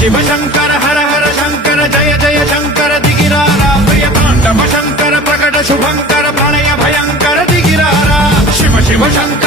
शिव शंकर हर हर शंकर जय जय शंकर दिगिरारा प्रिय तांडव शंकर प्रकट शुभंकर प्रणय भयंकर दिगिरारा शिव शिव शंकर